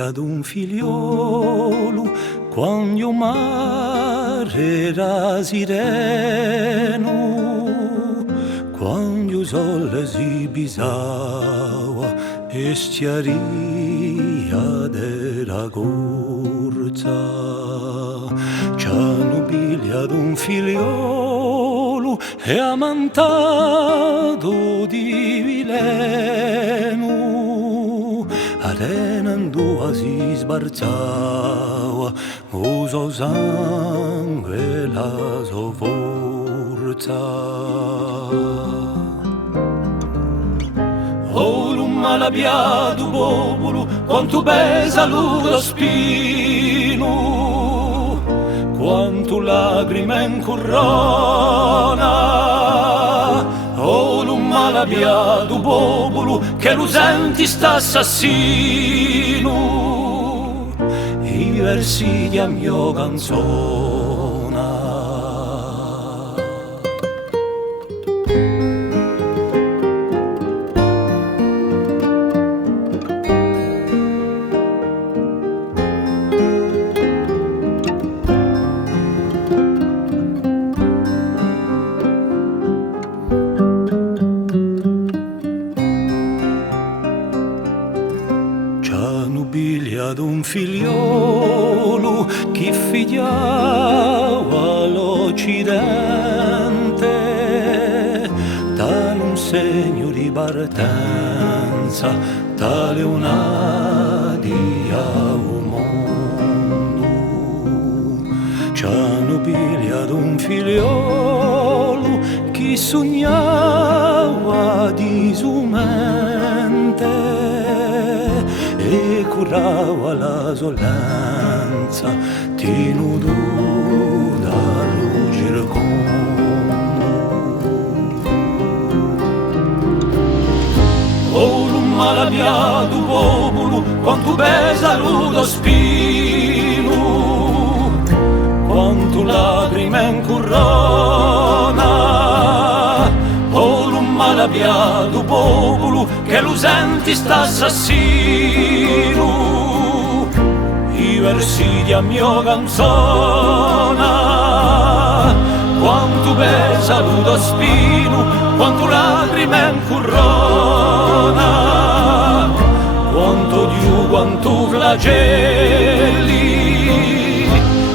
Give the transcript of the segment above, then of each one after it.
biglia d'un figliolo quando mare era sireno, quando sole si bisava e stiaria della corsa. C'hanno biglia d'un figliolo e amantato di vileno, arena in due si sbarzava, uso sangue la sua forza. Oh, l'umalabiato popolo, quanto pesa lo spino, quanto lacrime in corona. Oh, l'umalabiato popolo, che lo senti sta assassino, i versi di mia canzone. Biglia d'un figliolo che figliava l'Occidente, tale un segno di partenza, tale una dia un mondo. C'hanno biglia d'un figliolo che sognava disumente e curava la solenza tenuto dallo circondo. Oh, l'umalabiato popolo, quanto pesa lo spino, quanto lacrime in corona. Oh, l'umalabiato popolo, che lo senti sta assassino, i versi di mia canzone. Quanto pesa lo spino, quanto lacrime in corona, quanto Dio, quanto flagelli,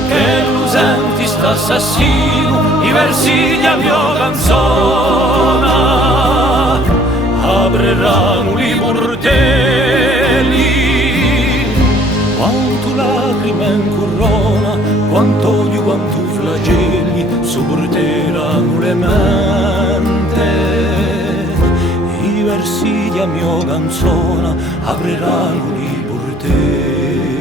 che lo senti sta assassino, i versi di mia canzone. Apriranno i portelli, quanto lacrime in corona, quanto odio, quanto flagelli, sopporteranno le mente. I versi di mia canzone apriranno i portelli.